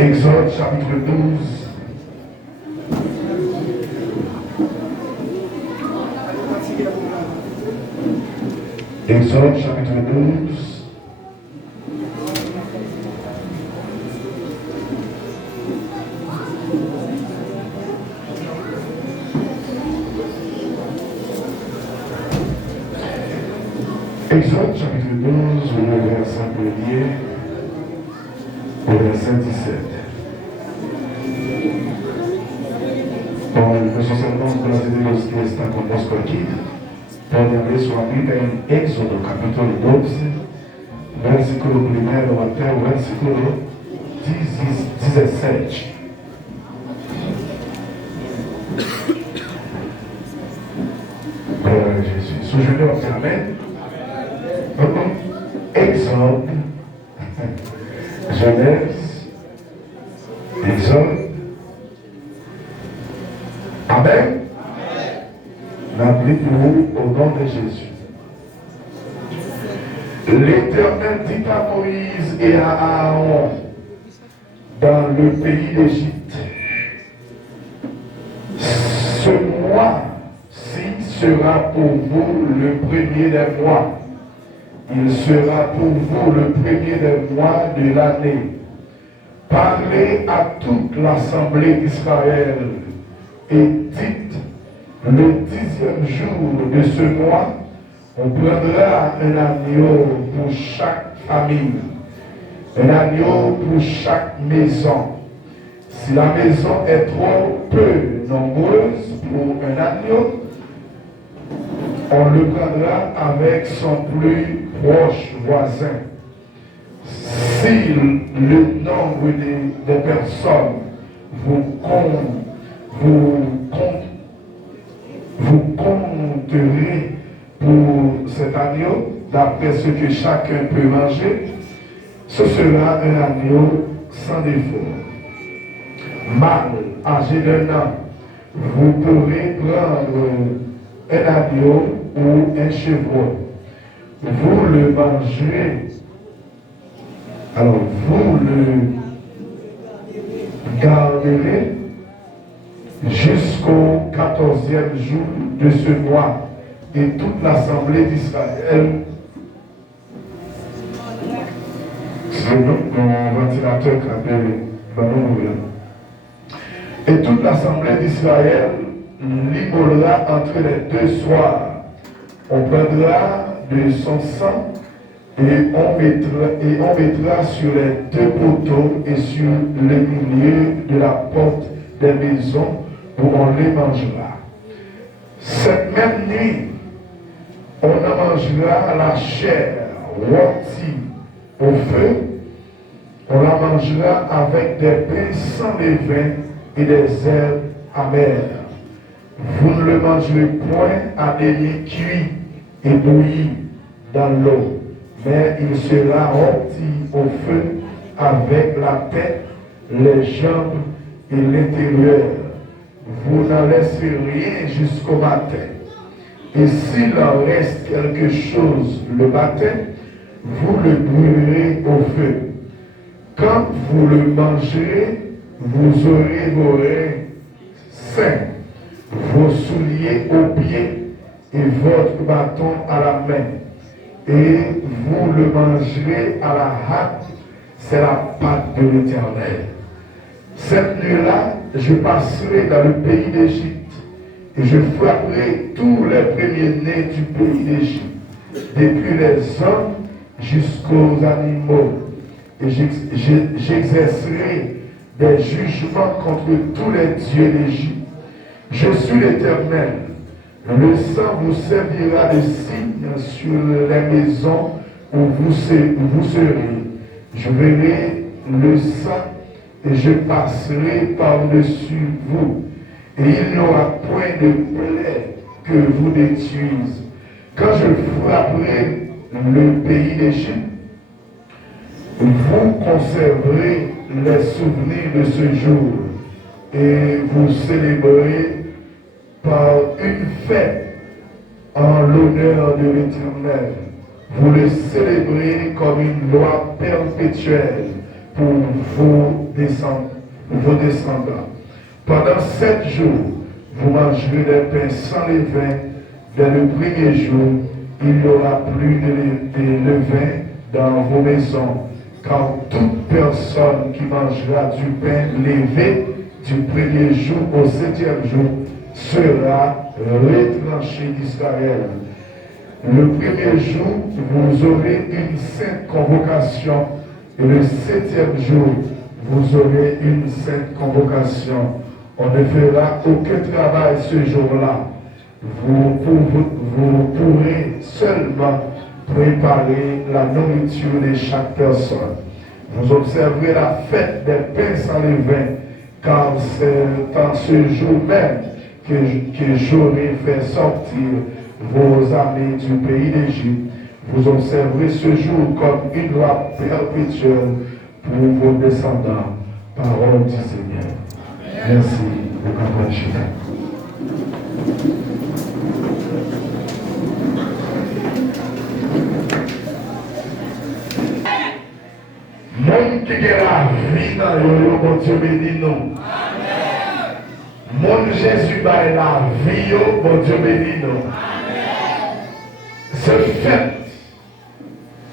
Exode chapitre 12. Exode chapitre 12. Exode chapitre 12, le verset 1er au verset 17. Olha, nossos irmãos brasileiros que estão conosco aqui, podem abrir sua Bíblia em Êxodo, capítulo 12, versículo 1 até o versículo 17. Glória a Jesus. Sugeriu assim, amém? Vamos. Exode, Genèse, Exode. Amen. La Bible au nom de Jésus. L'Éternel dit à Moïse et à Aaron dans le pays d'Égypte, ce mois-ci sera pour vous le premier des mois. Il sera pour vous le premier des mois de l'année. Parlez à toute l'assemblée d'Israël et dites, le 10e jour de ce mois, on prendra un agneau pour chaque famille, un agneau pour chaque maison. Si la maison est trop peu nombreuse pour un agneau, on le prendra avec son plus proche voisin. Si le nombre des personnes vous compterez pour cet agneau, d'après ce que chacun peut manger, Ce sera un agneau sans défaut. Mâle, âgé d'un an, vous pourrez prendre un agneau ou un chevreau. Vous le mangerez. Alors, vous le garderez jusqu'au 14e jour de ce mois. Et toute l'assemblée d'Israël, c'est mon ventilateur qui a appelé. Et toute l'assemblée d'Israël l'immolera entre les deux soirs. On prendra de son sang et on mettra sur les deux poteaux et sur le milieu de la porte des maisons où on les mangera. Cette même nuit, on en mangera la chair rôtie au feu. On la mangera avec des pains sans levain et des herbes amères. Vous ne le mangerez point à demi cuit et bouilli dans l'eau, mais il sera rôti au feu avec la tête, les jambes et l'intérieur. Vous n'en laissez rien jusqu'au matin. Et s'il en reste quelque chose le matin, vous le brûlerez au feu. Quand vous le mangerez, vous aurez vos reins sains, vos souliers aux pieds et votre bâton à la main. Et vous le mangerez à la hâte, c'est la Pâque de l'Éternel. Cette nuit-là, je passerai dans le pays d'Égypte et je frapperai tous les premiers-nés du pays d'Égypte, depuis les hommes jusqu'aux animaux. Et j'exercerai des jugements contre tous les dieux d'Égypte. Je suis l'Éternel. Le sang vous servira de signe sur les maisons où vous serez. Je verrai le sang et je passerai par-dessus vous. Et il n'y aura point de plaie que vous détruise. Quand je frapperai le pays d'Égypte, vous conserverez les souvenirs de ce jour et vous célébrerez par une fête en l'honneur de l'Éternel. Vous le célébrez comme une loi perpétuelle pour vos descendants. Pendant 7 jours, vous mangerez des pains sans levain. Dès le premier jour, il n'y aura plus de levain dans vos maisons, car toute personne qui mangera du pain levé du premier jour au 7e jour sera retranché d'Israël. Le premier jour, vous aurez une sainte convocation, et le 7e jour, vous aurez une sainte convocation. On ne fera aucun travail ce jour-là. Vous pourrez seulement préparer la nourriture de chaque personne. Vous observerez la fête des pains sans levain, car c'est en ce jour même que j'aurai fait sortir vos amis du pays d'Égypte. Vous observerez ce jour comme une loi perpétuelle pour vos descendants. Parole du Seigneur. Merci de comprendre. Monde qui a la vie dans le bon Dieu béni nous. Monde Jésus a la vie, bon Dieu béni nous. Ce fait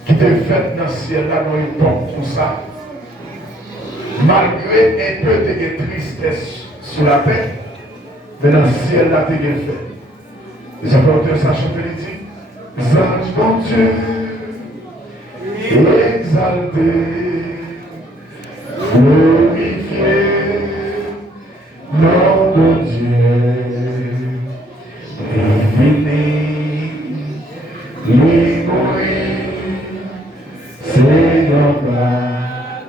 qui te fait dans le ciel là, dans une porte pour ça. Malgré un peu de tristesse sur la terre, mais dans le ciel là, tu es fait. Les apôtres ça chante les dit, ange bon Dieu, exalté, glorifié, nom de Dieu, divine, lui mourir, Seigneur,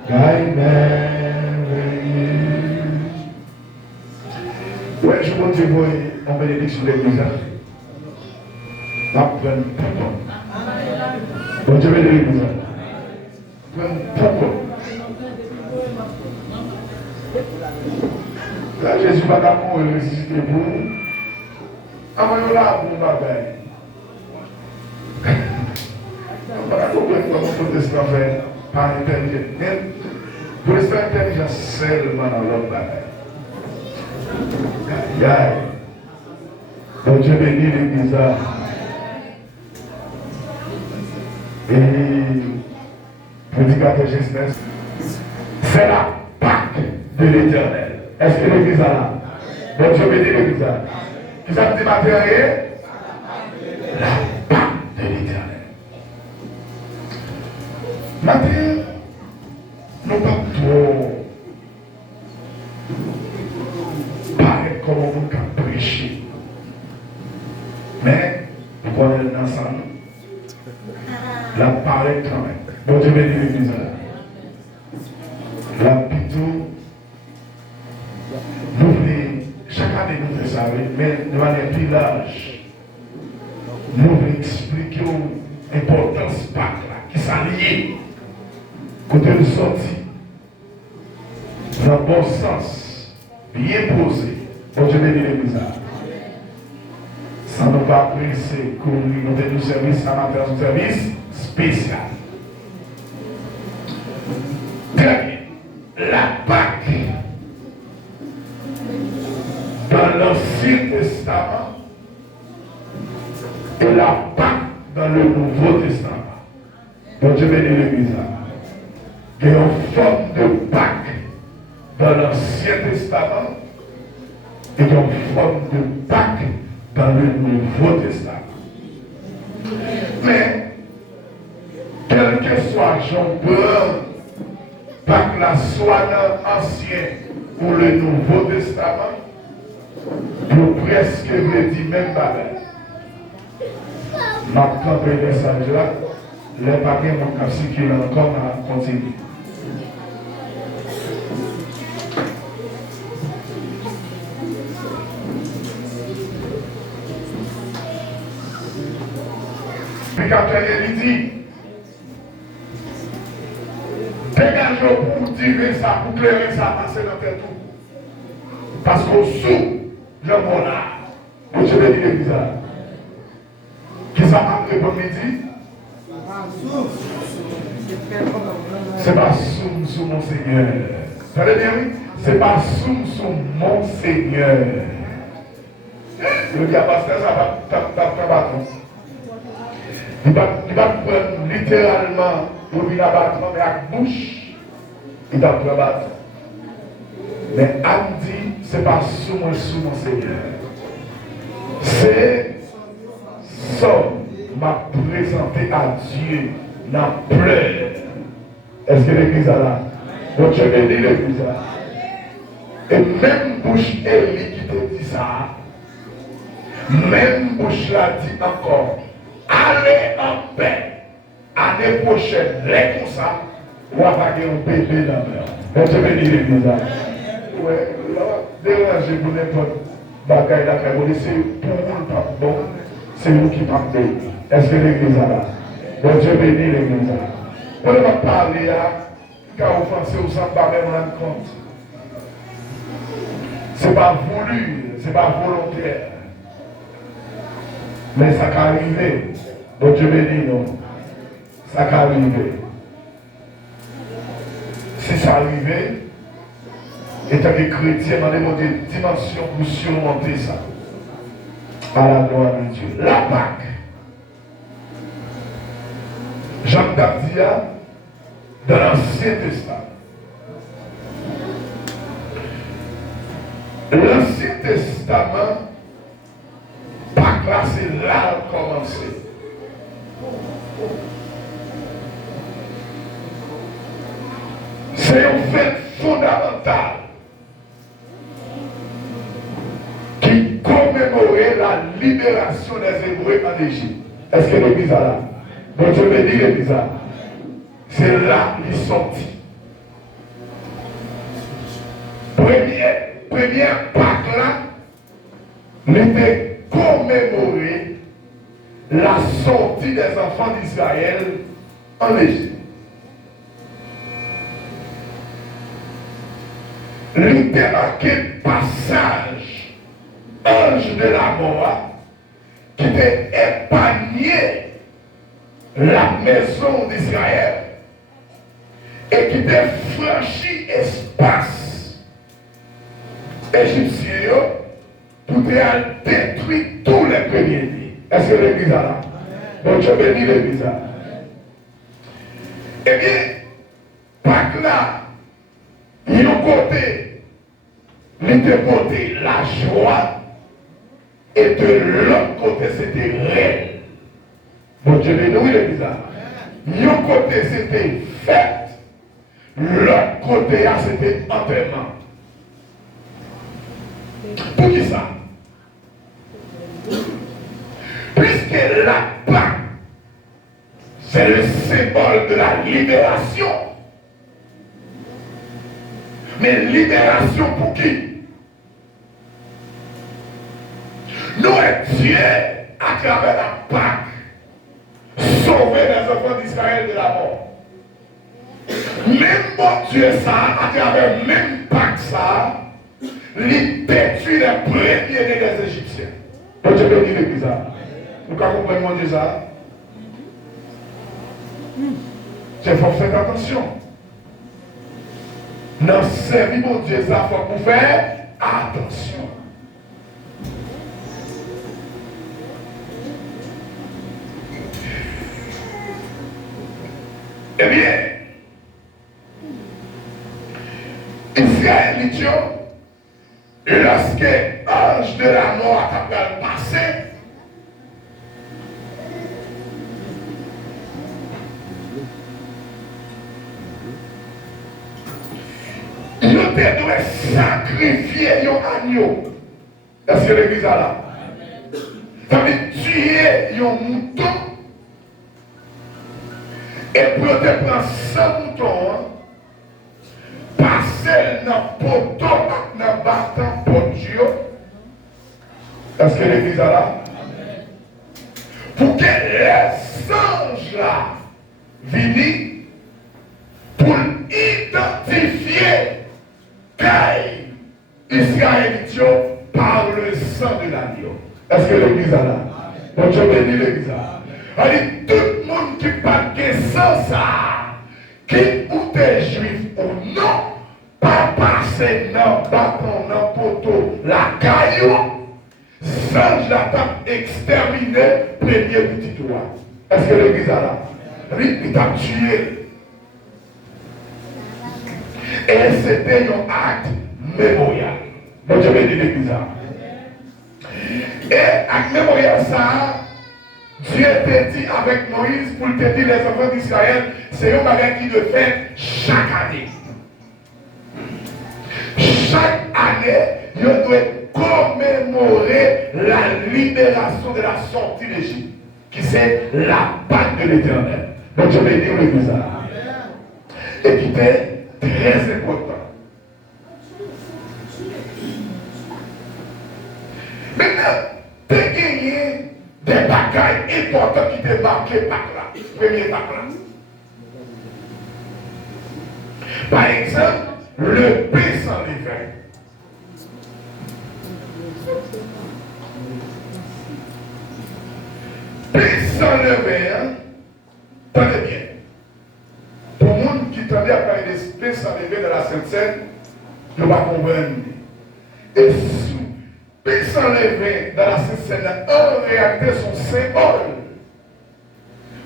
bagaille merveilleux. Ouais, je vous dis, on bénédiction de l'église. Apprendre. Bon Dieu bénédiction. Pourquoi? Là, Jésus va d'abord ressusciter pour nous. Avant de là, pour ma belle. On va comprendre comment le protestant fait par intelligence. Pour les faire intelligence seulement dans l'autre bagaille. Aïe aïe. Donc Dieu bénit l'église. Et prédicateur j'espère. C'est la Pâque de l'Éternel. Est-ce que l'église a là? Donc Dieu bénit l'église. Qui ça dit matériel? La Pâque de l'Éternel. Matériel, nous pas trop paraître comme on peut prêcher. Mais, nous connaissons ensemble. La parole quand même. Bon Dieu bénit l'église. La plutôt, nous voulons, chaque année nous faisons ça, mais nous avons un village. Nous voulons expliquer l'importance de Pâques là, qui s'allie. Côté de sortie, dans le bon sens, bien posé. Bon Dieu bénit l'église. Ça ne va pas presser que nous avons un service à matin, un service spécial. Très bien. La Pâque, dans l'Ancien Testament, et la Pâque dans le Nouveau Testament. Bon Dieu bénit l'église. Il y a une forme de Pâque dans l'Ancien Testament et il y a une forme de Pâque dans le Nouveau Testament. Mais, quel que soit Jean-Paul, Pâque la soit dans l'Ancien ou le Nouveau Testament, vous presque veut dire même bagaille. Ma campagne de message là, les paquets vont circuler encore à continuer. Mais quand elle dit, dégagez pour tirer ça, pour clairer ça, passer dans tel tout. Parce qu'au sous, le mot là, vous avez dit l'église là. Qui ça m'a répondre midi? C'est pas soum sous mon Seigneur. Vous allez bien, oui? C'est pas soum sous mon Seigneur. Le gars pasteur, ça va taper bâton. Il va prendre littéralement pour lui abattre, mais avec bouche, il va prendre bâton. Mais Anne dit, c'est pas sous mon Seigneur. C'est ça m'a présenté à Dieu dans pleurs. Est-ce que l'église a là? Donc je vais dire l'église là. Et même bouche Élie qui te dit ça, même bouche l'a dit encore, allez en paix. Année prochaine, les comme ça, on va pas un bébé dans la mer. Donc je vais dire l'église là. Ouais, là, déranger pour n'importe bagaille là, c'est pour vous pas bon, c'est vous qui parlez. Est-ce que l'église a là? Bon Dieu bénit l'église là. On ne va pas parler là, car offensé ou sans pas même rendre compte. C'est pas voulu, c'est pas volontaire. Mais ça peut arriver. Bon Dieu bénit non. Ça peut arriver. Si ça arrivait, étant que chrétien, on a des dimensions pour surmonter ça. À la gloire de Dieu. La Pâque. Jean Dardia, dans l'Ancien Testament. L'Ancien Testament, Pâque là, c'est là où commencer. C'est un fait fondamental qui commémorait la libération des Hébreux en Égypte. Est-ce que l'église a là? Bon Dieu me dit l'église là. C'est là qu'ils sont sortis. Première Pâque là, était commémorer la sortie des enfants d'Israël en Égypte. il était marqué passage, ange de la mort, qui était épargné la maison d'Israël et qui était franchi espace égyptien pour détruire tous les premiers-nés. Est-ce que l'église est là? Bon Dieu bénit l'église. Eh bien, pas que là, il y a un côté, il était côté la joie, et de l'autre côté c'était réel. Bon Dieu bénit l'église. Il y a un côté c'était fête, l'autre côté c'était enterrement. Pour qui ça? Puisque la Pâque, c'est le symbole de la libération. Mais libération pour qui? Nous et Dieu, à travers la Pâque, sauver les enfants d'Israël de la mort. Même bon Dieu ça, à travers même Pâque ça, il détruit les premiers-nés des Égyptiens. Bon Dieu bénit l'église. Vous comprenez mon Dieu ça? Il faut faire attention. Dans servir mon Dieu ça, il faut faire attention. Eh bien, Israël, lorsque l'ange de la mort a passé, ils devaient sacrifier un agneau. Est-ce que l'église est là? Ça veut tuer un mouton et pour te prendre 100 moutons, passer dans le poteau, dans le bâton pour Dieu. Est-ce que l'église est là? Pour que les anges là viennent pour identifier Israélite par le sang de l'agneau. Est-ce que l'église est là? Bon Dieu bénit l'église. Allez, tout le monde qui parle de sang ça, qui ou t'es juif ou non, pas passer dans le bâton, dans le poteau, la caillou, sans la table exterminer premier petit roi. Est-ce que l'église est là? Il t'a tué. Et c'était un acte mémorial. Bon Dieu bénit l'église. Et acte mémorial ça, Dieu t'a dit avec Moïse pour te dire les enfants d'Israël, c'est un bagage qui le fait chaque année. Chaque année, il doit commémorer la libération de la sortie d'Égypte, qui c'est la Pâque de l'Éternel. Donc je vais dire l'église. Et qui était très important. Maintenant, tu as gagné des bagailles importants qui t'ont marqué par là. Premier par là. Par exemple, le pain sans levain. Pain sans levain, tenez bien. Pour le monde qui tendait à parler de pain sans levain dans la Sainte-Seine, je ne vais pas comprendre. Et sous pain sans levain dans la Sainte-Seine, en réalité, son symbole.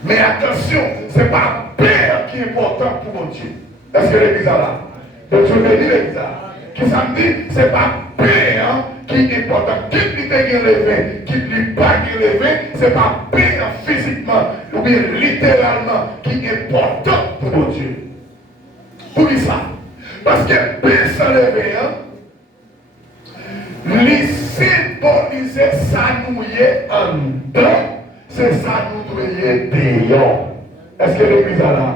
Mais attention, ce n'est pas pain qui est important pour mon Dieu. Est-ce que l'église est là? Donc je vais dire l'église. Qui ça me dit, ce n'est pas pain qui est important. Qui lui est levé, qui lui pas levé, ce n'est pas pain physiquement, ou bien littéralement, qui est important pour mon Dieu. Pour qui ça? Parce que pain sans levé, les symboliser ça nous est en dedans, c'est ça nous doit dehors. Est-ce que l'église est là?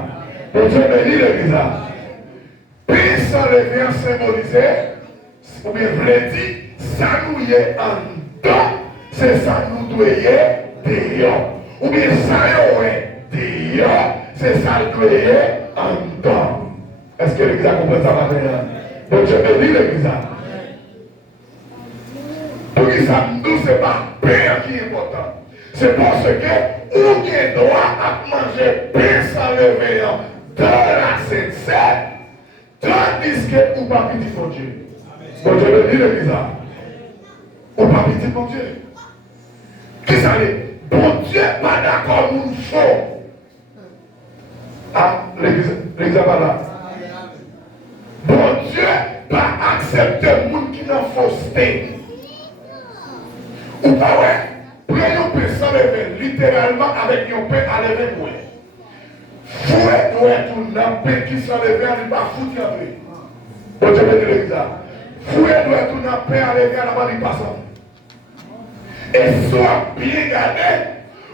Donc Dieu bénit l'église. Pain sans levain symbolisé, ou bien voulait dire, ça nous est en dedans, c'est ça nous doit dehors. Ou bien ça y est dehors, c'est ça nous doit en dedans. Est-ce que l'église a compris ça maintenant? Bon Dieu bénit l'église. Pour que ça nous, ce n'est pas pain qui est important. C'est parce que on doit manger pain sans levain dans la Sainte, tandis que ou pas petit mon Dieu. Bon Dieu bénit l'église. Ou pas petit mon Dieu. Qu'est-ce que ça dit? Bon Dieu pas d'accord nous faux. Ah, l'église va là. Bon Dieu pas accepter le monde qui n'a fausseté. Ou pas ouais? Prenez un pain sans levain, littéralement avec un pain à lever moins. Fouet doit être un pain qui sans levain, il ne va pas foutre après. Bon Dieu bénit l'église. Fouet doit être un pain à lever, là-bas il passe. Et soit bien gardé,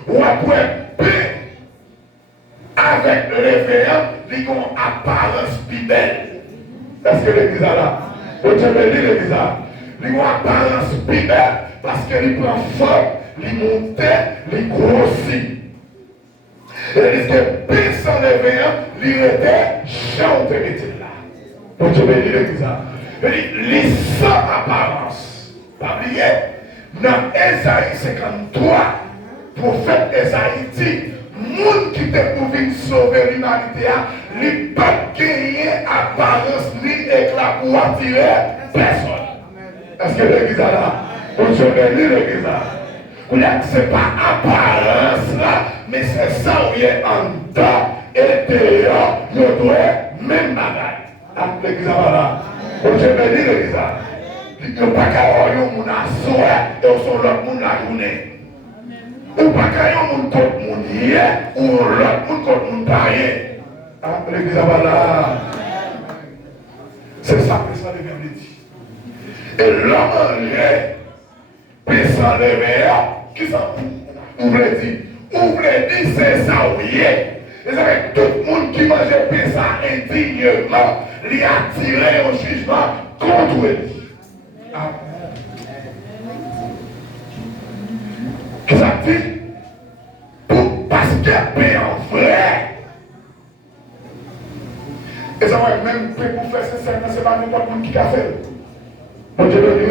ou après pain avec le levain, il y a une apparence plus belle. Est-ce que l'église est là? Bon Dieu bénit l'église. Il y a une apparence plus belle parce qu'il prend forme. Il monte, il grossit. Et il était bien sans levain, il était chante là. Bon Dieu bénit l'église. Il est sans apparence. Pas oublier, dans Ésaïe 53, prophète Ésaïe dit, monde qui te pour venir sauver l'humanité, il n'a pas gagné apparence ni éclat pour attirer personne. Est-ce que l'église est là? Bon Dieu bénit l'église. Ce n'est pas apparence là, mais c'est ça où il est en dedans et dehors, il doit même bagaille. L'église là. Bon Dieu bénit l'église. Il n'y a pas qu'à avoir un monde à soir et au son l'autre monde la journée. Ou pas qu'à avoir un monde contre monde hier ou l'autre monde contre monde pareil. L'église là. C'est ça que ça devient dit. Et l'homme sans lever, qui s'en ouvre dit, c'est ça où il est. Et c'est tout le monde qui mangeait pain ça indignement, lui a tiré au jugement contre lui. Qu'est-ce que ça dit? Parce qu'il y a pain en vrai. Et ça va même pain pour faire ce serment, c'est pas n'importe qui qui a fait. Bon Dieu le dit,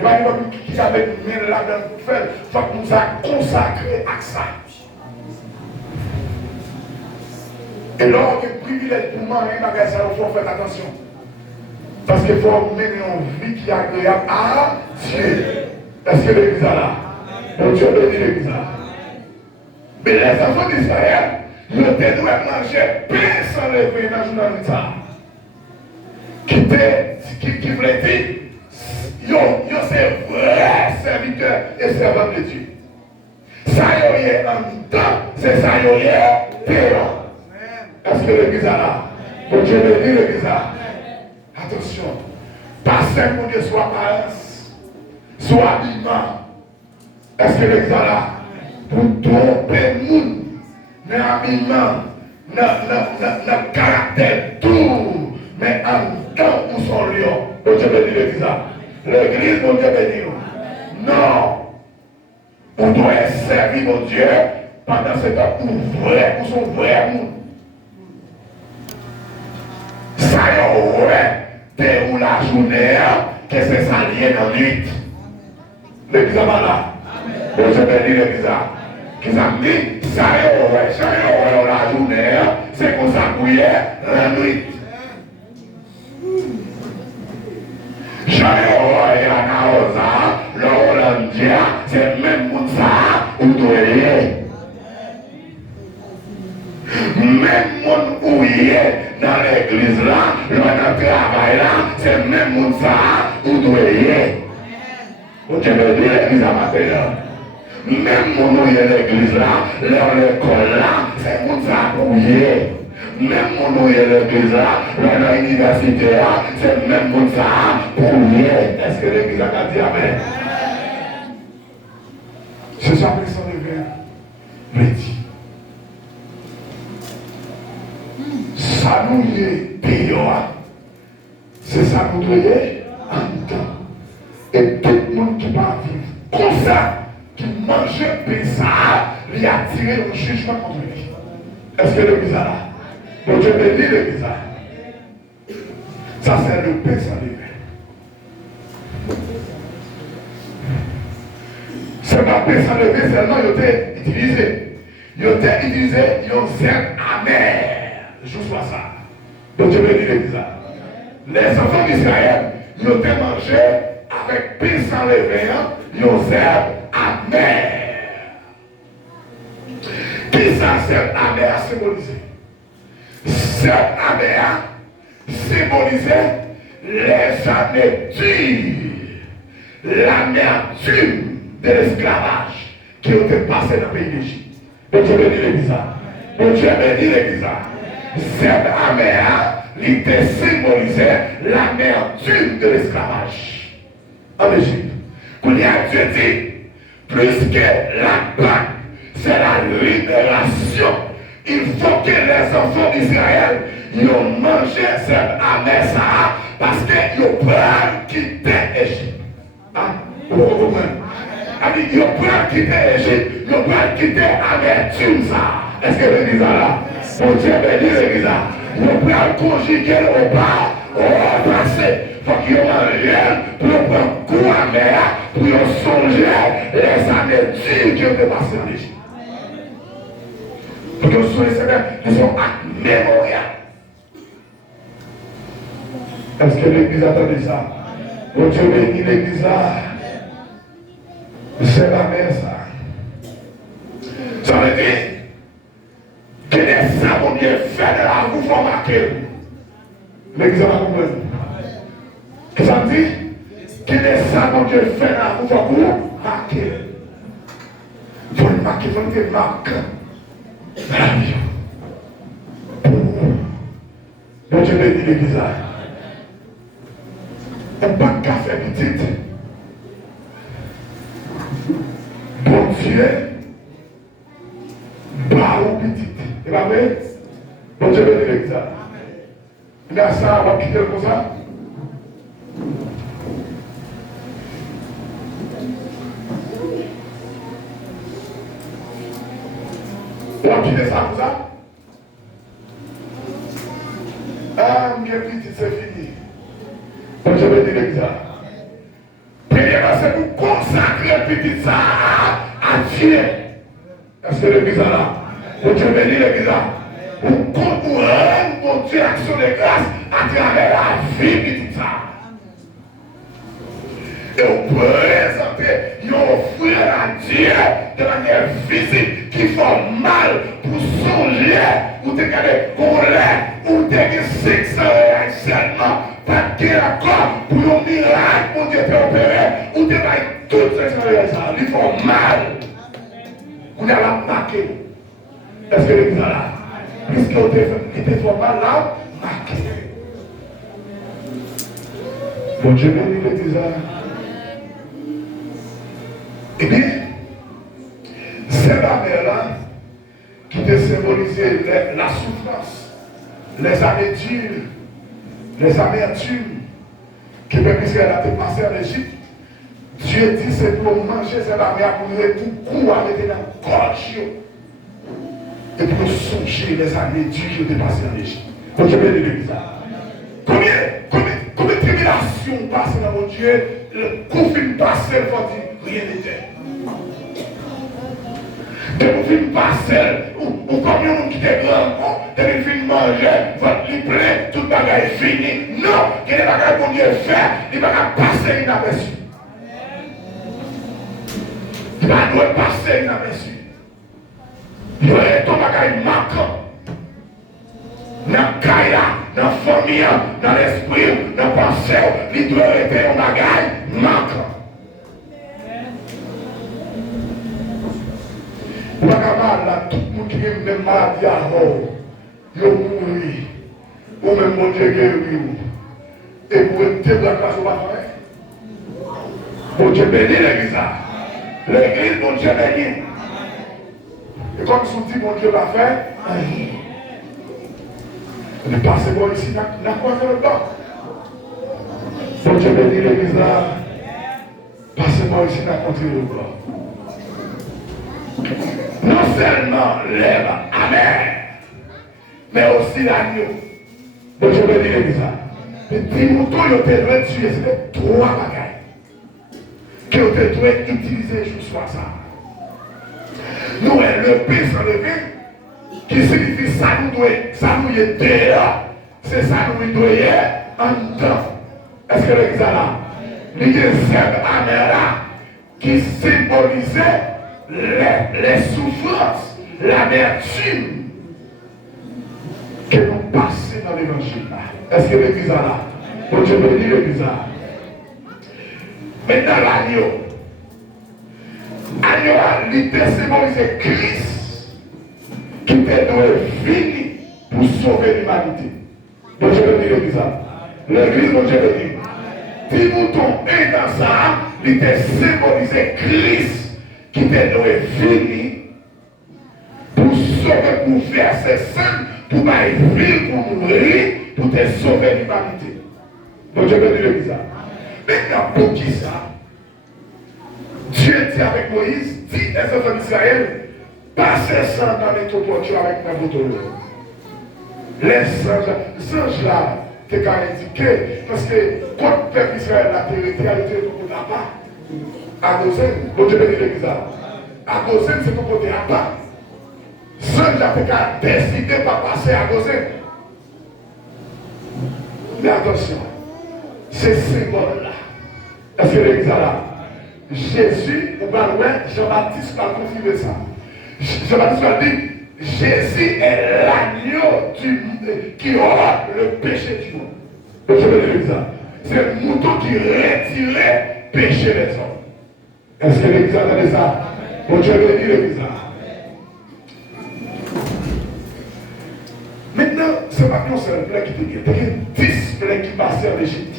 il va y avoir qui avait mis là-dedans pour faire, il faut que nous a consacré à ça. Et là, il y a privilège pour manger, il faut faire attention. Parce qu'il faut mener une vie qui est agréable à Dieu. Est-ce que l'église est là? Bon Dieu bénit l'église là. Mais les enfants d'Israël, ils devaient manger pain sans lever dans le journal. Qui voulait dire, yo c'est vrai serviteur et servant de Dieu. Ça y est en temps, c'est ça y est payant. Est-ce que l'église est là? Bon Dieu bénit l'église là. Attention, pas simplement de soit apparence, soit habillement. Est-ce que l'église est là? Pour tromper le monde, dans l'habillement, dans le caractère tout, mais en temps où son lion. Bon Dieu bénit l'église là. L'église, bon Dieu bénit nous. Non. On doit servir mon Dieu pendant ce temps pour son vrai monde. Ça y est, ouais, déroule la journée, que c'est ça lié dans la nuit. L'église est là. Bon Dieu bénit l'église là. Qui ça me dit, ça y est, ouais, la journée, c'est qu'on s'appuyait la nuit. C'est même pour ça où doit aller. Même monde où il est dans l'église là, le travail là, c'est même pour ça où doit aller. Vous devez dire l'église à matin. Même monde où il est l'église là, l'école là, c'est pour ça où il est. Même mon où il est l'église là, l'université là, c'est même pour ça pour lui. Est-ce que l'église a dit amen? C'est ça que ça devient dit. Ça nous y est payant. C'est ça nous doit y être en temps. Et tout le monde qui va vivre comme ça, qui mangeait ça, lui a tiré le jugement contre lui. Est-ce que l'église est là? Bon Dieu bénit l'église. Ça, c'est le pain sans levain. C'est pas pain sans levain, seulement il était utilisé. Il était utilisé, il y a un zèle amer. Je vois ça. Donc, je vais dire l'église. Les enfants d'Israël, ils ont mangé avec pain sans levain, ils ont zèle amer. Qui ça, zèle amer a symbolisé? Zèle amer symbolisait les années dures, l'amertume de l'esclavage qui était passé dans le pays d'Égypte. Donc je vais dire l'église. Donc je vais dire l'église. Cette amer, il était symbolisé l'amertume de l'esclavage en Égypte. Quand il a Dieu dit, plus que la Pâque, c'est la libération. Il faut que les enfants d'Israël ils ont mangé cette amer parce qu'ils ont peur de quitter l'Égypte. Ah, vous comprenez? Ils ont peur de quitter l'Égypte, ils ont peur de quitter l'amertume ça. Est-ce que l'église là? Mon Dieu bénit l'église là. Ils ont peur de conjuguer au bas, au passé. Il faut qu'ils ont mangé pour prendre coup amer, pour songer les amertumes qui ont dépassé en Égypte. Pour que vous soyez sévères, ils sont à mémorial. Est-ce que l'église attendait ça? Mon Dieu bénit l'église là. C'est la mère ça. Ça veut dire que les saints vont bien faire de la vous faut marquer. L'église va comprendre. Ça veut dire que les saints vont bien faire de la vous faut marquer. Il faut le marquer, il faut le marquer. Donc je vais dire l'église là. On ne peut pas faire petite. Bon Dieu, bah ou petite. C'est pas vrai? Donc je vais dire l'église là. Mais ça, on va quitter comme ça. On va quitter ça comme ça. Ah, mes petites, c'est fini. Donc je vais dire l'église là. Premièrement, c'est pour consacrer petite ça à Dieu. Est-ce que l'église là? Donc je vais dire l'église là. Pour rendre mon Dieu action de grâce à travers la vie petite ça. Et vous présentez une offrande à Dieu de manière physique qui fait mal pour songer ou te garder colère ou te garder sexe seulement pas de accord pour un miracle pour Dieu peut opérer ou te garder toutes ces expériences ils font mal. On a la marqué. Est-ce que l'église là? Puisque vous te fait mal là, marqué. Bon Dieu bénit l'église là. Eh bien, c'est la mère-là qui te symbolisait la souffrance, les amertumes, que le peuple Israël a passé en Égypte. Dieu dit c'est pour manger cette mère pour nous coups à mettre dans le gorge et pour songer les amertumes qui ont passé en Égypte. Donc je vais dire l'église. Combien de tribulations passent dans mon Dieu, le conflit passé, il faut dire rien n'était. De vous film passer, ou comme un qui était grand, de vous film manger, votre lit plein, tout le bagage est fini. Non, que les bagages qu'on vient faire, les bagages passer inaperçus. Il va doit passer inaperçu. Il doit être un bagage marquant. Dans le caïa, dans la famille, dans l'esprit, dans la pensée, il doit être un bagage marquant. Ou pas mal là, tout le monde qui est même maladie à mort, ils ont mouru. Ou même mon Dieu guéri. Et pour être de la classe, on va faire. Mon Dieu bénit l'église. L'église, mon Dieu bénit. Et comme ils sont dit, mon Dieu va faire, on est passé bon ici, n'a pas fait le temps. Mon Dieu bénit l'église là. Passez-moi ici, n'a pas fait le temps. Non seulement lève amère, mais aussi l'agneau. Donc je vais dire l'église. Petit mouton, il était doit tuer. C'était 3 bagailles. Qui ont été utilisés jusqu'à ça. Nous, le pain sans levain, qui signifie ça nous est dehors, c'est ça nous doit en dedans. Est-ce que l'église là? Il y a cette amer-là qui symbolisait les souffrances, l'amertume que nous passons dans l'évangile là. Est-ce que l'église là? Bon Dieu bénit l'église là. Maintenant l'agneau. Agneau, il symbolisait Christ qui était venir pour sauver l'humanité. Bon Dieu bénit l'église là. L'église, bon Dieu bénit. Si mouton est dans ça, il était symbolisé Christ qui était venu pour sauver, pour faire ses saints, pour vivre, pour mourir, pour te sauver l'humanité. Donc je vais dire ça. Maintenant, pour qui ça? Dieu dit avec Moïse, dit les enfants d'Israël, passez ça dans les topotus avec ma moto. Les singes là, c'est quand indiqué, parce que quand le peuple Israël a été réalité de tout là-bas, à Gozen, bon Dieu bénit l'église là. À Gozen, c'est tout côté là-bas. Sans a décidé de pas passer à Gozen. Mais attention, ces symboles-là, est-ce que l'église là? Jésus, ou pas loin, Jean-Baptiste va confirmer ça. Jean-Baptiste va dire, Jésus est l'agneau qui aura le péché du monde. Donc je vais dire ça. C'est le mouton qui retirait le péché des hommes. Est-ce que l'église a entendu ça? Bon Dieu bénit l'église. Maintenant, ce n'est pas qu'un seul plaie qui était. Il y a 10 plaies qui passaient en Égypte.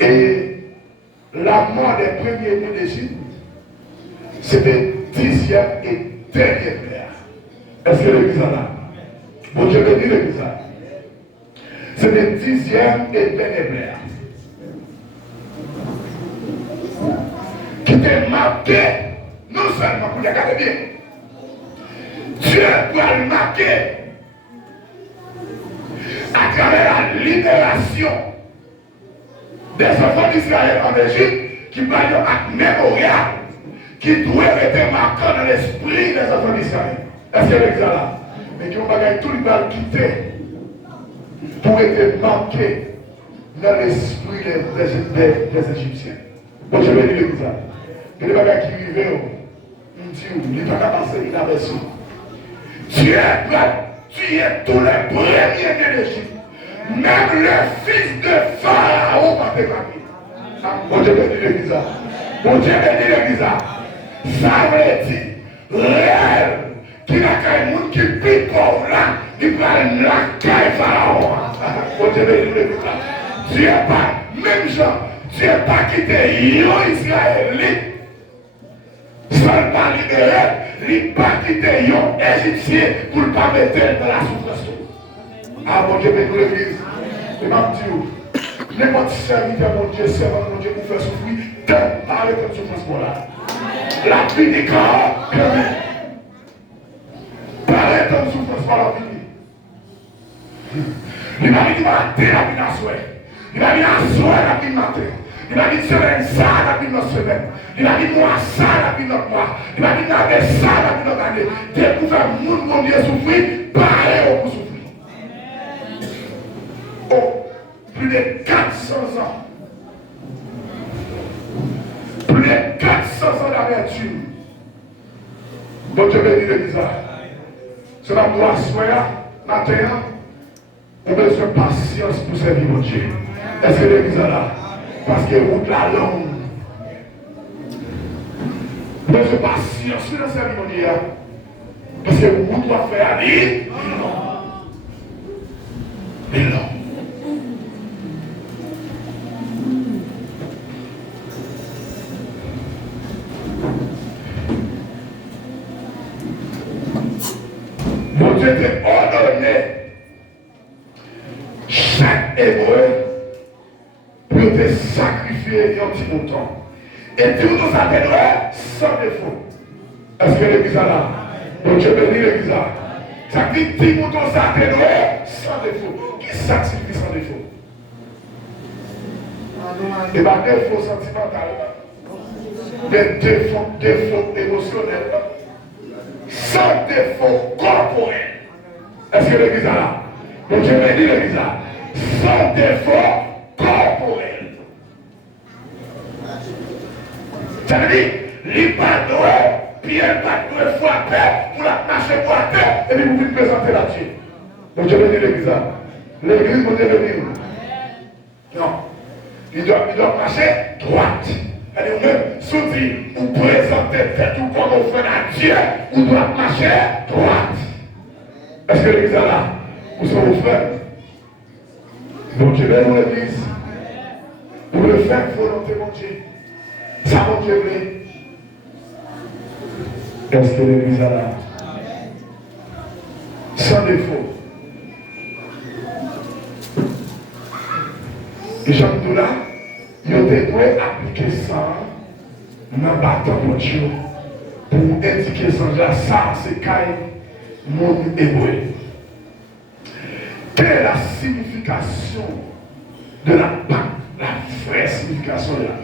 Et la mort des premiers-nés d'Égypte, c'était 10e et dernière plaie. Est-ce que l'église a là? Bon Dieu bénit l'église. C'était 10e et dernière plaie. Qui était marqué, non seulement pour les regarder bien. Dieu doit le marquer à travers la libération des enfants d'Israël en Égypte qui va y avoir un mémorial qui doit être marqué dans l'esprit des enfants d'Israël. Est-ce que l'église là? Mais qui ont bagagé tout le monde quitter pour être marqué dans l'esprit des Égyptiens. Bon, je vais dire l'église là. Il y a des bagages qui vivent, on dit, il n'est pas capable de passer inaperçu. Dieu doit tuer tous les premiers de l'Égypte. Même le fils de Pharaon va te marquer. Bon Dieu bénit l'église. Bon Dieu bénit l'église. Ça veut dire, réel, qui n'a qu'un monde qui pique pour là, qui parle la caille Pharaon. Bon Dieu bénit l'église. Dieu n'est pas, même gens, Dieu n'est pas quitté les Israélites. Seul pas libéré, il n'a pas quitté les Égyptiens pour ne pas mettre dans la souffrance. Ah mon Dieu, bénis l'église. Et m'a dit, n'importe serviteur, mon Dieu, servant, mon Dieu, pour faire souffrir, donne parler de souffrance pour là. La vie des corps, parler de souffrance pour la vie. Il m'a dit, matin, la vie n'a souhait. Il m'a dit, à souhait, la vie matin. Il m'a dit, semaine, ça, la vie notre semaine. Il m'a dit, mois, ça, la vie notre mois. Il m'a dit, année, ça, la vie notre année. Découvert, mon Dieu, souffrir, parler au souffrir. Oh, plus de 400 ans. Plus de 400 ans d'amertume. Donc je vais dire l'église. Cela doit soyez matin. On a besoin de patience pour servir mon Dieu. Est-ce que l'église est là? Parce que route la longue. On a besoin de patience pour servir mon Dieu. Parce que route doit faire aller. Et long. Mon Dieu t'a ordonné chaque hébreu pour te sacrifier un petit mouton. Et tout nous appellera sans défaut. Est-ce que l'église est là? Mon Dieu bénit l'église. Ça dit, petit mouton ça te doit sans défaut. Qui sacrifie sans défaut? Et bien, défaut sentimental, des défauts émotionnels, sans défaut corporel. Est-ce que l'église est là? Donc je vais dire l'église là. Sans défaut corporel. Ça veut dire, il pas doué, puis elle pas doué frapper pour la marcher pour la terre, et puis vous vous présenter là-dessus. Donc je vais dire l'église là. L'église, vous devez dire. Non. Il doit marcher droite. C'est-à-dire même, si on dit, vous présentez tête ou comme on fait à Dieu, vous doit marcher droite. Est-ce que l'église est là? Où sont vos frères? Donc je vais dans l'église. Pour le faire, il faut volonté mon Dieu. Ça mon Dieu veut. Est-ce que l'église est là? Sans défaut. Et Jean là, il devrait appliquer ça dans le bâton de Dieu pour indiquer ça, c'est Kaï, mon hébreu. Quelle est la signification de la Pâque? La vraie signification là.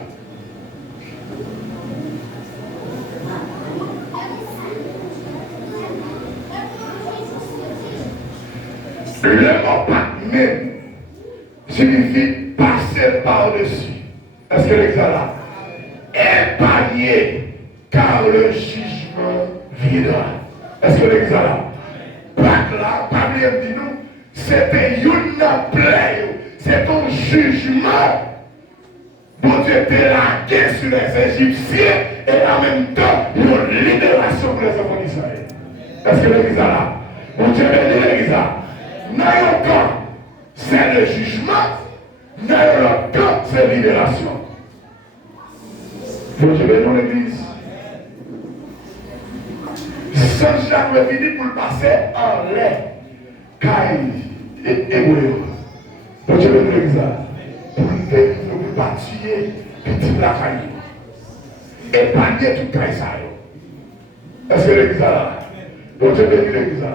Le mot Pâque même signifie passer par-dessus. Est-ce que l'exemple là? Épargner, car le jugement viendra. Est-ce que l'exemple là? Pâque là, pas bien dit nous, c'était une plaie, c'est un jugement. Bon Dieu était lagué sur les Égyptiens et en même temps une libération pour les enfants d'Israël. Est-ce que l'église là? Bon Dieu bénit l'église là. Dans le camp, c'est le jugement. Dans le camp, c'est libération. Bon Dieu bénit l'église. Sans jamais venir pour le passer en l'air. Caï et hébreu. Bon Dieu bénit l'église là. Pour ne pas tuer petit la caille. Épargner tout caille ça. Est-ce que l'église là? Donc je bénis l'église là.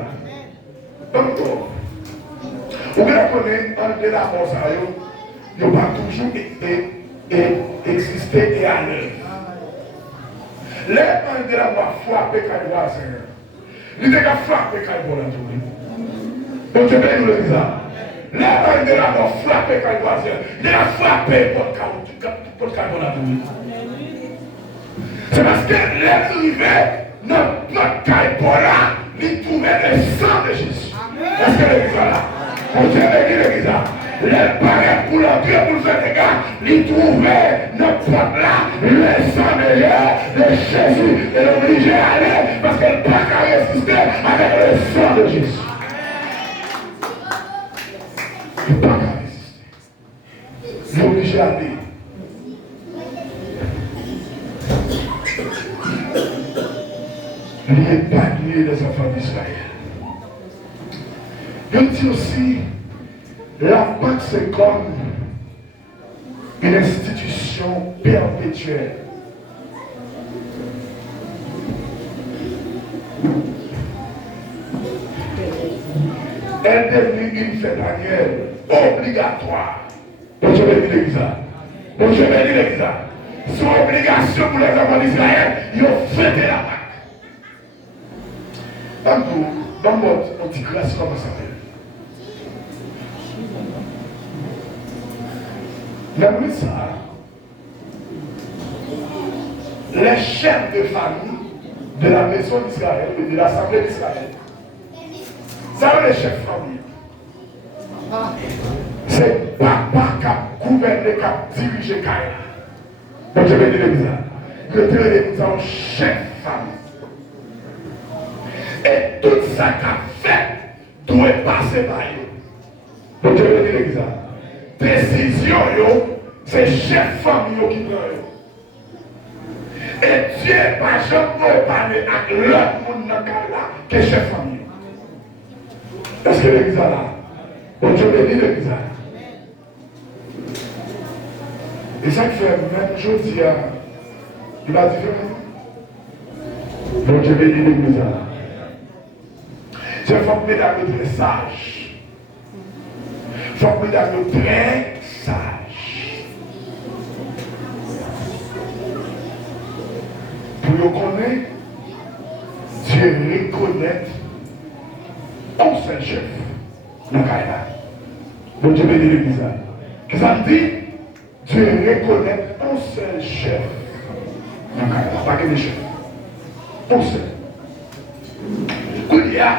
Donc, vous connaissez un de la mort ça, il n'a pas toujours existé et à l'œuvre. Les de la mort frappé Caïbois, Seigneur. Il était frappé Caïbois la journée. Donc je bénis l'église là. Les de la mort frappé Caïbois, Seigneur. Il a frappé pour Caïbois la journée. C'est parce que l'arrivée notre Caïbois là, il trouvait le sang de Jésus. Est-ce que l'église là? On Dieu bénit l'église là. Les parents pour l'entrée pour le faire des gars, ils trouvaient notre porte là, le sang de Jésus. Et l'obligé à aller parce qu'elle n'a pas qu'à résister avec le sang de Jésus. Il n'a pas qu'à résister. Il est obligé à aller. Il n'est pas lié des enfants d'Israël. Il dit aussi, la Pâque c'est comme une institution perpétuelle. Elle est devenue une fête annuelle obligatoire. Donc je vais dire l'église. Donc je vais dire l'église. C'est obligation pour les enfants d'Israël, ils ont fêté la Pâque. Dans mon petit grâce, comment ça s'appelle? Même ça, les chefs de famille de la maison d'Israël et de l'assemblée d'Israël, ça les chefs de famille. C'est papa qui a gouverné, qui a dirigé Kaïla. Donc je vais dire l'église. Le Dieu est un chef de famille. Et tout ça qu'a fait doit passer par eux. Donc je vais dire l'église. Décision, c'est chef famille qui prend. Et Dieu n'a pas jamais parlé avec l'autre monde dans le cas là que chef famille. Est-ce que l'église est là? Donc je vais dire l'église. Et ça qui fait même chose, il va dire donc je vais dire l'église. Chef, il faut que mesdames très sages. Il faut que mesdames très sages. Pour le connaître, Dieu reconnaît un seul chef. Dans le cas. Bon Dieu bénit l'église. Qu'est-ce que ça dit? Dieu reconnaît un seul chef. Dans le cas. Pas que des chefs. Un seul. Il y a,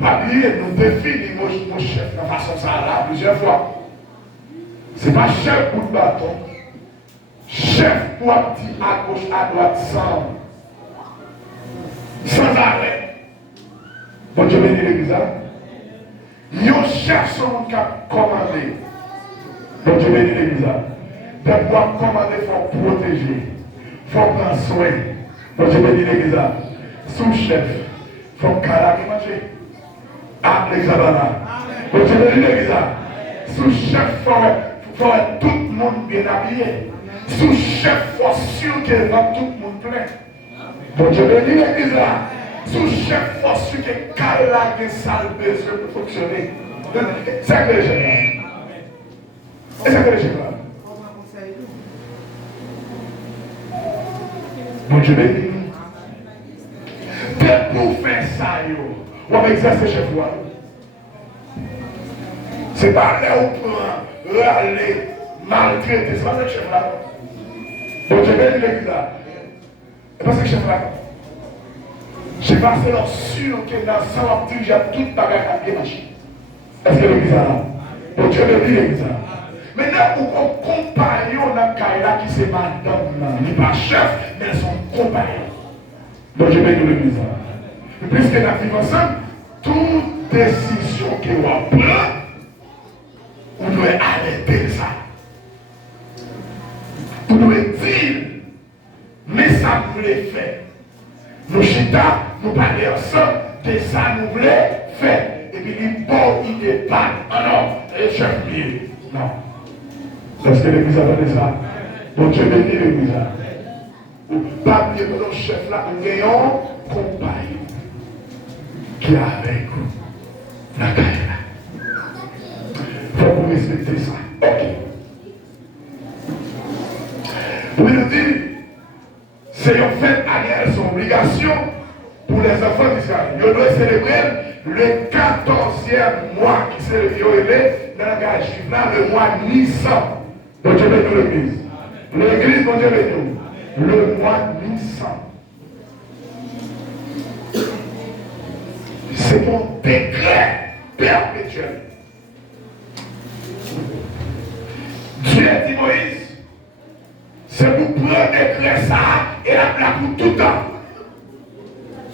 pas oublier, nous définissons mon chef de façon ça là plusieurs fois. Ce n'est pas chef pour le bâton, chef pour un petit à gauche, à droite, sans arrêt. Bon Dieu bénit l'église. Yon chef son qui a commandé. Bon Dieu bénit l'église. De pouvoir commander, il faut protéger, il faut prendre soin. Bon Dieu bénit l'église. Sous-chef. Il faut que manger. Ah, l'examen là. Vous avez dit l'église. Sous-chef, il faut être tout le monde bien habillé. Sous-chef, il faut sûr qu'il va tout le monde plein. Bon Dieu bénit l'église là. Sous-chef, il faut sûr que Kala a salle besoin pour fonctionner. C'est que les gens. Et c'est que les gens. Bon Dieu bénit. Pour faire ça, on va exercer chez vous. C'est pas là où on peut aller maltraiter. C'est pas ça que chef là. Donc je vais dire l'église là. Et parce que chef là. J'ai passé leur sûr que dans ça, on dirige toute bagarre à bien marcher. Est-ce que l'église là? Donc Dieu veut dire l'église là. Maintenant, pour qu'on compagnon dans Kaila qui c'est madame, il n'est pas chef, mais son compagnon. Donc je vais dire l'église là. Puisque nous vivons ensemble, toute décision que vous prenez, vous devez arrêter ça. Vous devez dire, mais ça vous voulez faire. Nous chita, nous parlons ensemble de ça nous voulons faire. Et puis il bon, il n'est pas. Ah non, et chef mieux. Non. Est-ce que l'église a fait ça? Bon Dieu bénit l'église. Pas oublier que nos chefs là, nous ayons compagnie. Qui est avec vous. La caille là. Il faut que vous respectez ça. Ok. Vous nous dites, c'est en fait annuel, son obligation pour les enfants d'Israël. Ils doivent célébrer le 14e mois qui s'est élevé dans la gage juive là, le mois Nissan. Donc Dieu bénit l'église. L'église, bon Dieu bénit. Le mois Nissan. C'est mon décret perpétuel. Dieu dit Moïse, c'est pour prendre décret ça et la pour tout le temps.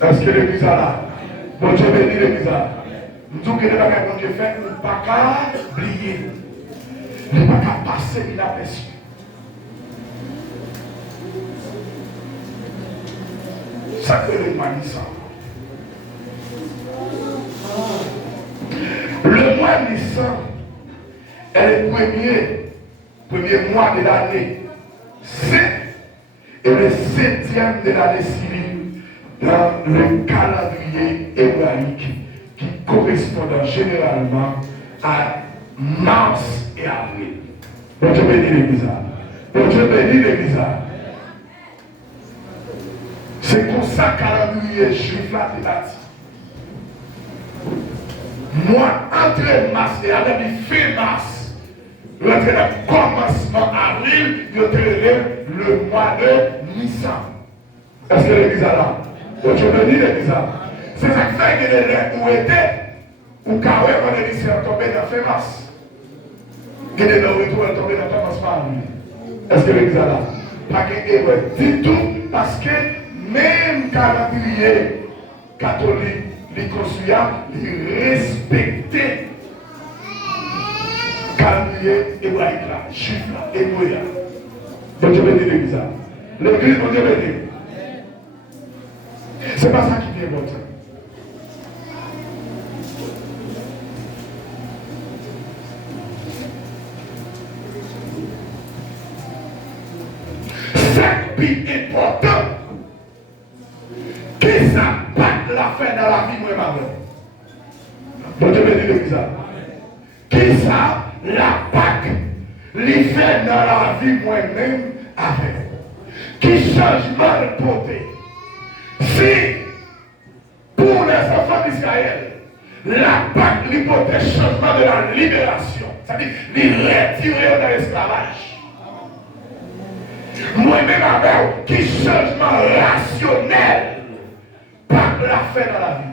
Est-ce que l'église là? Bon Dieu bénit l'église là. Nous disons que les bagages que Dieu fait, nous ne pas qu'à oublier. Nous ne pas qu'à passer inaperçu. Ça fait le mois Nissan. Le mois Nissan est le premier mois de l'année. C'est le 7e de l'année civile dans le calendrier hébraïque qui correspond généralement à mars et avril. Bon Dieu bénit l'église. Bon Dieu bénit l'église. C'est comme ça que le calendrier juif là est bâti. Moi, entre mars et avril, fin mars, entre le commencement avril, je te le mois de Nissan. Est-ce que l'église est là? Bon Dieu bénit l'église. C'est ça qui fait que les où était, ou quand on est ici, on tombé dans fin mars. Il est dans le retour, on est tombé dans le commencement avril. Est-ce que l'église est là? Pas que du tout, parce que même calendrier catholique, les consulat, les respecter calendrier hébraïque là, juif là, hébreu là. Bon Dieu bénit l'église. L'église, bon Dieu bénit. C'est pas ça qui vient bon temps. C'est plus important que ça bat la fin dans la vie, moi, maman. Bon Dieu bénit l'église. Qui ça, la Pâque, les fait dans la vie moi-même avec. Qui changement de portée. Si, pour les enfants d'Israël, la Pâque lui portait changement de la libération, c'est-à-dire les retirer de l'esclavage. Moi-même avec, qui changement rationnel, Pâque l'a fait dans la vie.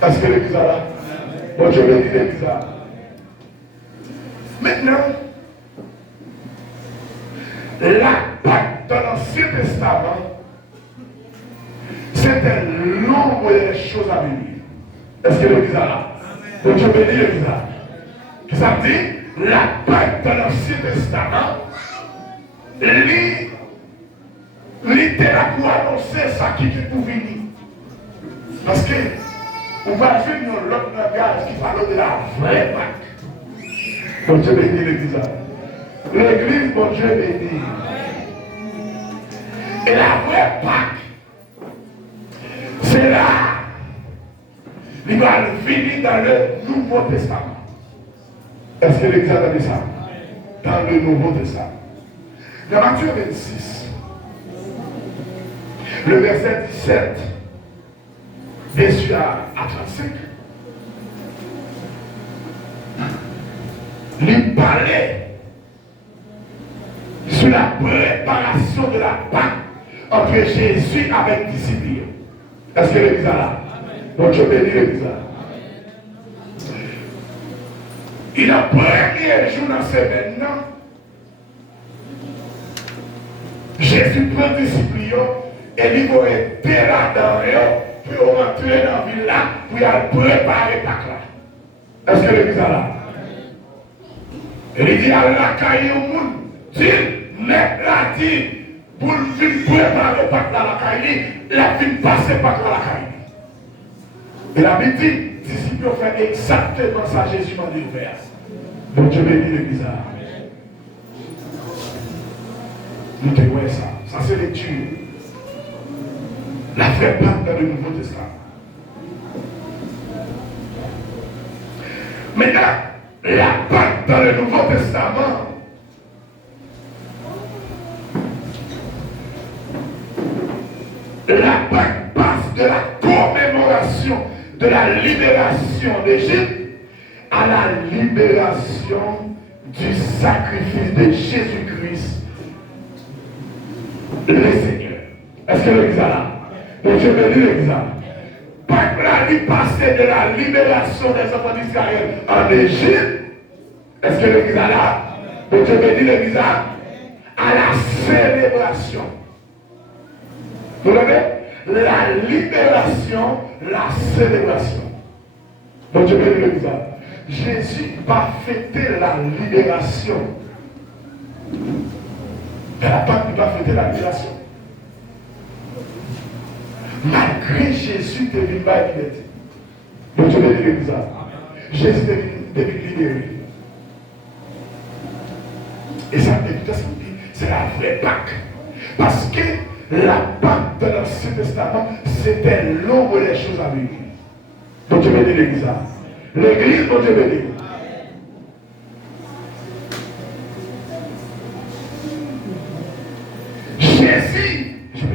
Est-ce que l'église a là? Bon, je vais dire l'église a. Maintenant, la Pâque dans l'Ancien Testament, c'était l'ombre des choses à venir. Est-ce que l'église a là? Bon, je vais dire l'église a. Qu'est-ce que ça veut dire? La Pâque dans l'Ancien Testament, était là pour annoncer ça qui est pour venir. Parce que, on va faire une autre langage qui parle de la vraie Pâque. Bon Dieu bénit l'église. L'église, bon Dieu bénit. Et la vraie Pâque, c'est là. Il va venir dans le Nouveau Testament. Est-ce que l'église a dit ça? Dans le Nouveau Testament. Dans Matthieu 26, le verset 17, bien sûr à 35, il parlait sur la préparation de la Pâque entre Jésus avec les disciples. Est-ce que l'église a là? Donc je bénis l'église. Il a premier jour dans cette semaine, Jésus prend les disciples et il va être là-dedans pour rentrer dans la ville là, pour préparer Pâques là. Est-ce que l'église a là? Et il dit à la caille au monde, dit, mais là dit, pour venir préparer Pâques là, la caille, la vie passer Pâques là, la caille. Et la Bible dit, les disciples ont fait exactement ça, Jésus m'a dit le faire. Donc Dieu bénit l'église. Nous te voyons ça. Ça c'est lecture. La vraie Pâque dans le Nouveau Testament. Maintenant, la Pâque dans le Nouveau Testament, la Pâque passe de la commémoration de la libération d'Égypte à la libération du sacrifice de Jésus-Christ, le Seigneur. Est-ce que l'église a là? Donc je vais dire l'église. Pâques là, il passait de la libération des enfants d'Israël en Égypte. Est-ce que l'église a là? Donc je vais dire l'église à la célébration. Vous voyez? La libération, la célébration. Donc je vais dire l'église. Jésus va fêter la libération. Mais la Pâque, il va fêter la libération. Malgré Jésus devient la liberté. Donc je vais dire l'église. Jésus devient libéré. Et ça, c'est la vraie Pâque. Parce que la Pâque de l'Ancien Testament, c'était l'ombre des choses à venir. Donc je vais dire l'église. L'église, bon Dieu béni.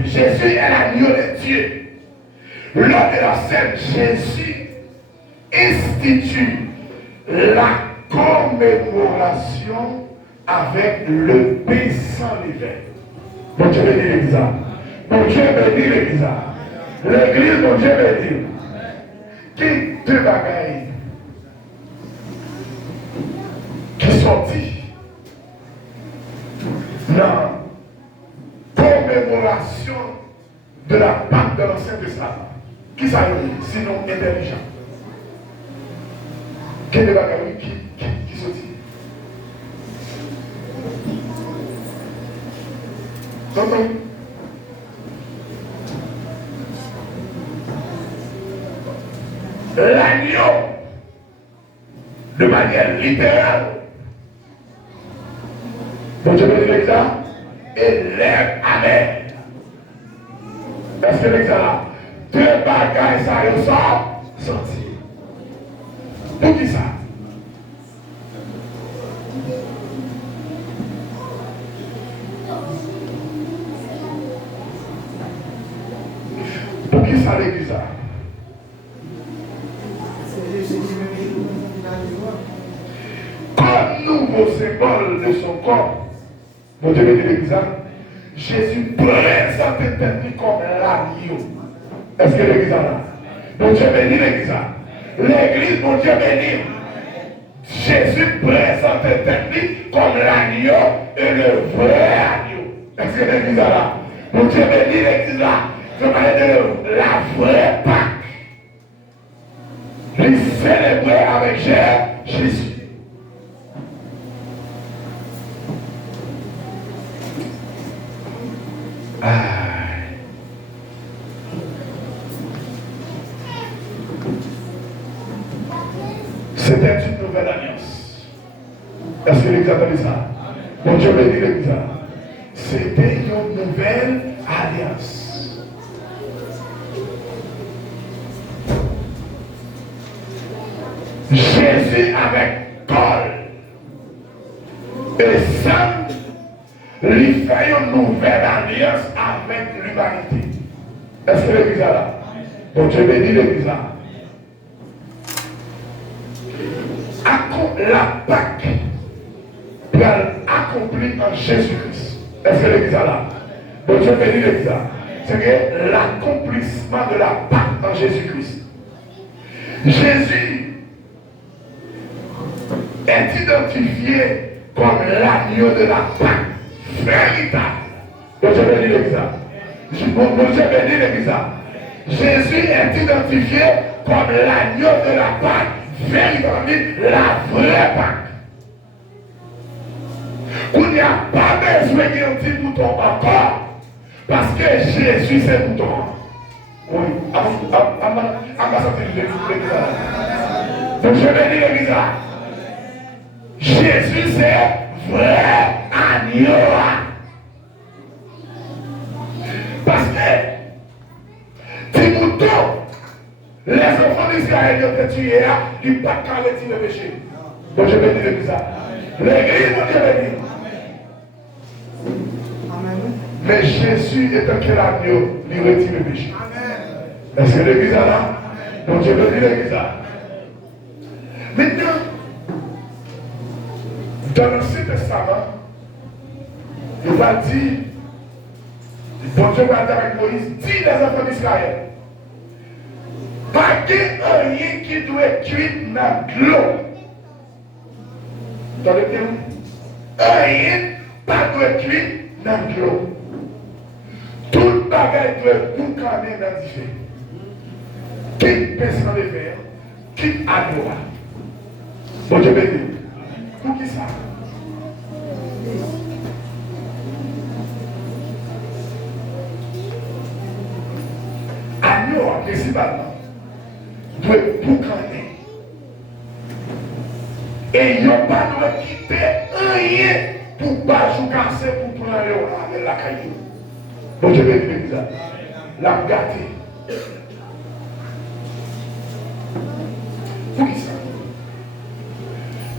Jésus est l'agneau de Dieu. Lors de la scène, Jésus institue la commémoration avec le pain sans levain. Bon Dieu béni l'église. Bon Dieu béni l'église. L'église, bon Dieu béni. Qui deux bagailles qui sortit dans commémoration de la Pâque de l'Ancien Testament. Qui ça veut dire? Sinon intelligent. Quel est bagaille qui sortit? Comment? L'agneau, de manière littérale, donc je vais dire l'exemple, et l'herbe amère. Est-ce que l'exemple, deux bagailles ça ressort, sorti. Pour qui ça? Pour qui ça l'église ça? Comme nouveau symbole de son corps, mon Dieu bénit l'église, Jésus présente l'éternité comme l'agneau. Est-ce que l'église là? Mon Dieu bénit l'église. L'église, mon Dieu bénit. Jésus présente l'éternité comme l'agneau et le vrai agneau. Est-ce que l'église là? Mon Dieu bénit l'église là. Je parle de la vraie Pâque. Les célébrer avec Jésus. C'était une nouvelle alliance. Est-ce que l'église a entendu ça? Mon Dieu bénit l'église. C'était une nouvelle alliance. Jésus avec Paul et Sam lui fait une nouvelle alliance avec l'humanité. Est-ce que l'église est là? Bon Dieu bénit l'église là. La Pâque est accomplie en Jésus-Christ. Est-ce que l'église est là? Bon Dieu bénit l'église là. C'est que l'accomplissement de la Pâque en Jésus-Christ. Jésus est identifié comme l'agneau de la Pâque véritable. Bon Dieu bénit l'église là. Bon Dieu bénit l'église là. Jésus est identifié comme l'agneau de la Pâque véritablement la vraie Pâque. Il n'y a pas besoin d'un petit bouton encore. Parce que Jésus c'est le bouton. Oui. Donc je vais dire l'église là. Jésus c'est vrai agneau. Parce que petit bouton. Les enfants d'Israël ont été tués, ils n'ont pas qu'à retirer le péché. Donc je vais dire l'église. L'église, mon Dieu béni. Mais Jésus est un quel agneau, il retire le péché. Est-ce que l'église est là? Mon Dieu béni l'église. Maintenant, dans l'Ancien Testament, il va dire, bon Dieu va dire avec Moïse, dis les enfants d'Israël. Pas de rien qui doit être cuit dans l'eau. Attendez bien. Rien pas doit être cuit dans l'eau. Tout bagage doit être boucané dans le feu. Qui pèse dans les verres, qui adore. Bon Dieu béni. Pour qui ça? Agneau, principalement. Doit boucaner. Et il n'y a pas de quitter rien pour pas jouer casser pour prendre avec la caillou. Bon Dieu béni ça. La gâter. Pour qui ça?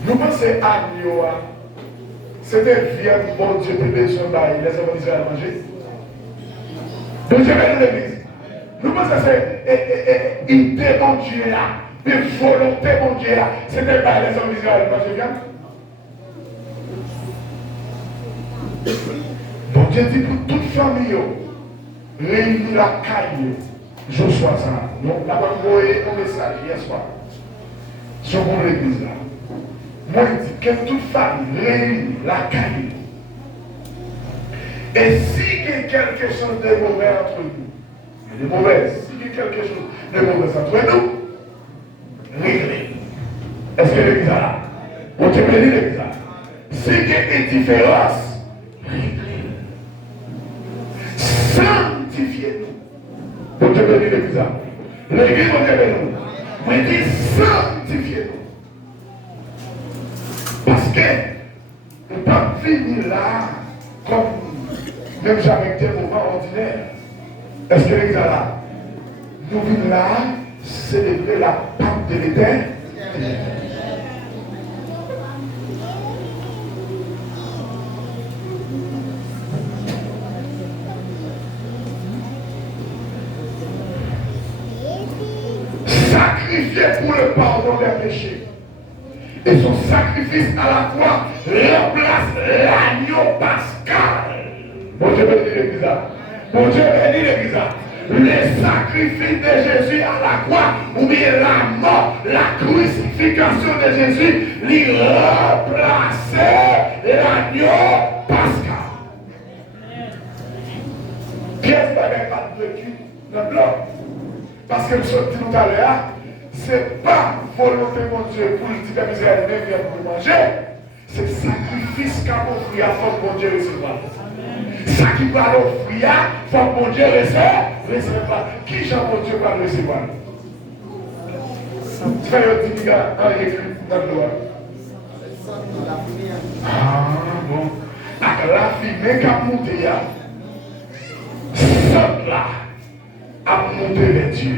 Nous pensons à Nioa. C'était viande, bon Dieu, bébé, son bail, les hommes d'Israël manger. Bon Dieu béni l'église. Nous pensons que c'est idée mon Dieu là, une volonté mon Dieu là. C'était pas les hommes d'Israël manger viande. Bon Dieu dit pour toute famille, réunir la caille, Joshua ça. Donc, là, on va envoyer un message hier soir sur l'église là. Moi, il dit que toute famille réunit la caille. Et si il y a quelque chose de mauvais entre nous, il y a des mauvaises, si il y a quelque chose de mauvais entre nous, réglez. Est-ce que l'église est là? On te bénit l'église là. Si il y a des différences, réglez. Sanctifiez-nous. On te bénit l'église là. L'église, on te bénit. Mais dit sanctifiez-nous. Parce que nous ne pouvons pas finir là comme même jamais des moments ordinaires. Est-ce que l'église est là? Nous venons là célébrer la Pâque de l'Éternel. Sacrifié pour le pardon des péchés. Et son sacrifice à la croix remplace l'agneau pascal. Bon Dieu bénit l'église. Bon Dieu bénit l'église. Le sacrifice de Jésus à la croix, ou bien la mort, la crucifixion de Jésus, lui remplaçait l'agneau pascal. Qu'est-ce que n'avait pas vécu dans le bloc? Parce que je vous dis tout à l'heure, ce n'est pas volonté de mon Dieu pour le dire Israël vient pour manger. C'est le sacrifice qu'a offert à faut que mon Dieu recevoir. Ça qui va l'offrir, il faut que mon Dieu recevra. Qui Jean mon Dieu va recevoir? Tu fais un petit gars en écrit dans le doigt. Ah bon. Avec la fumée qui a monté, cette là a monté vers Dieu.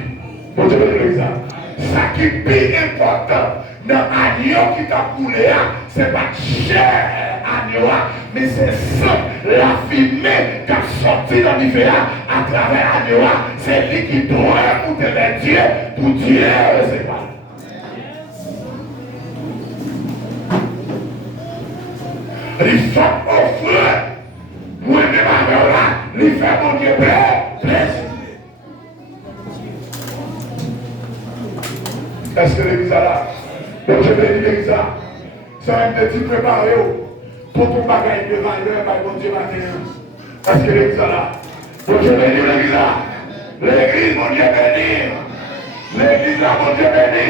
Bon Dieu, l'exemple. Ça qui est plus important dans l'agneau qui t'a coulé, ce n'est pas cher agneau, mais c'est ça, la fumée qui a sorti dans l'hiver à travers l'agneau, c'est lui qui doit monter vers Dieu pour Dieu recevoir. Il faut offrir pour aimer ma mère là, il fait mon Dieu plaisir. Est-ce que l'église est là? Donc je vais dire l'église là. Ça va me dire préparer pour ton bagage de valeur par mon Dieu matin. Est-ce que l'église est là? Donc je vais dire l'église là. L'église, mon Dieu béni. L'église là, mon Dieu béni.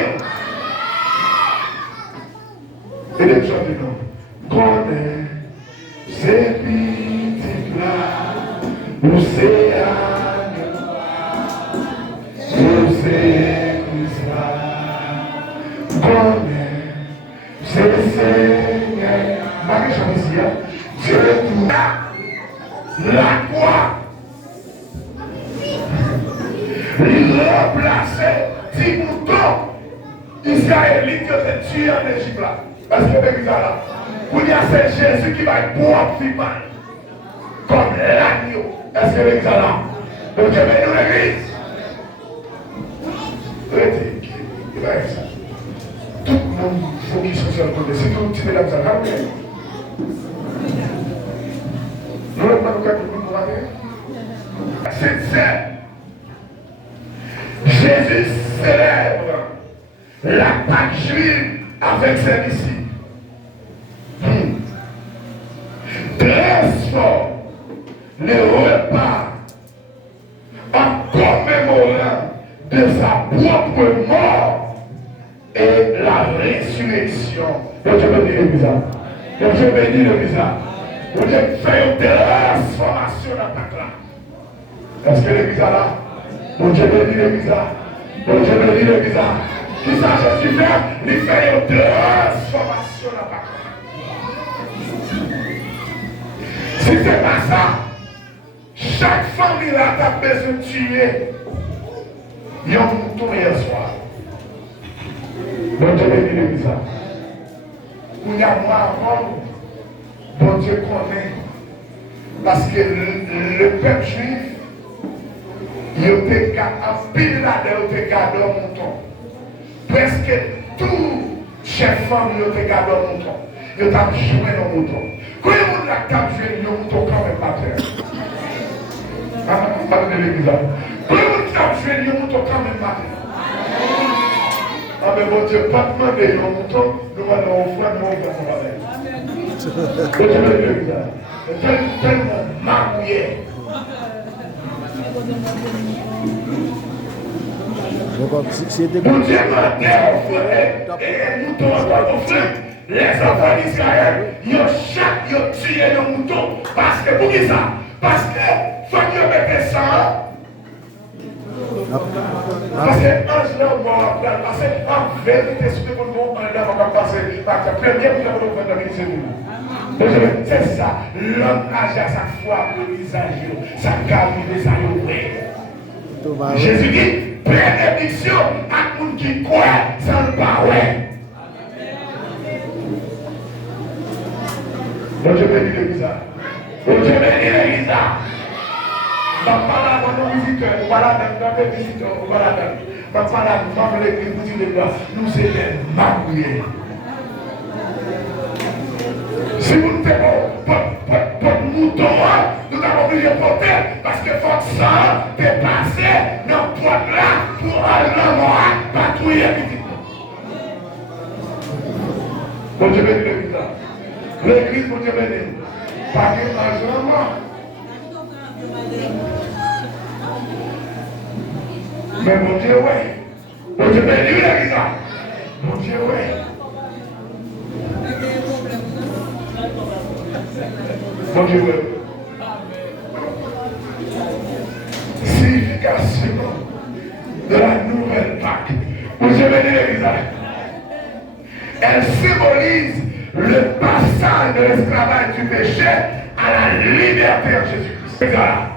Et les gens disent non. Connais ces petites là. L'océan. L'océan. C'est le Seigneur. Marie-Jean ici, Dieu la croix. Il remplaçait 10 moutons israélites qui étaient tués en Égypte là. Parce que l'église là, pour dire c'est Jésus qui va être propre final. Comme l'agneau. Est-ce que l'église là? Donc Dieu bénit l'église. Il va être ça. Tout le monde faut qu'il soit sur le côté. C'est tout petit peu comme ça. Nous ne pouvons pas nous faire pour nous rater. C'est ça. Jésus célèbre la Pâque juive avec ses disciples. Transforme le repas en commémorant de sa propre mort et la résurrection. Donc Dieu bénit l'église. Donc Dieu bénit l'église. Donc Dieu fait une transformation dans ta classe. Est-ce que l'église est là? Donc Dieu bénit l'église. Donc Dieu bénit l'église. Qui ça Jésus fait? Il fait une transformation dans ta classe. Si ce n'est pas ça, chaque famille là a besoin de tuer. Il y a un mouton hier soir. Bon Dieu bénit l'église. Il y a moi avant, bon Dieu connaît. Parce que le peuple juif, il a en pile là-dedans, il a gardé un mouton. Presque tout chef femme, il a gardé un mouton. Il a joué un mouton. Quand il y a joué un mouton, quand même pas faire. Pas de l'église. Quand il y a joué un mouton, quand même pas faire. Ah mais mon Dieu, pas demander un mouton, nous allons offrir, nous allons faire. Tellement marié. Mon Dieu m'a dit et mouton va offrir. Les enfants d'Israël, ils ont tué le mouton. Parce que, pour qui ça? Parce que, faut qu'ils mettent ça. Parce que l'ange là, on va passer en vérité, si vous voulez, on va passer par la première fois que vous faites la ministre. C'est ça, l'homme âge à chaque fois pour les âges, ça calme les âges. Jésus dit, bénédiction à tout qui croit sans le pas, ouais. Bon Dieu bénit l'église. Bon Dieu bénit l'église. Papa là, mon visiteur, voilà dans les visiteurs, voilà dans. Papa là, dans l'église, vous dites nous c'est des mariés. Si vous ne faites pas de mouton, nous avons obligé de porter parce que votre sang est passé dans le poids là pour aller mort, patrouiller petitement. Bon Dieu bénit l'église. L'église, bon Dieu bénit. Pas de l'argent. Mais mon Dieu, ouais. Mon Dieu bénit l'église. Mon Dieu, ouais. Mon Dieu, ouais. Signification de la nouvelle Pâque. Mon Dieu bénit l'église. Elle symbolise le passage de l'esclavage du péché à la liberté en Jésus-Christ.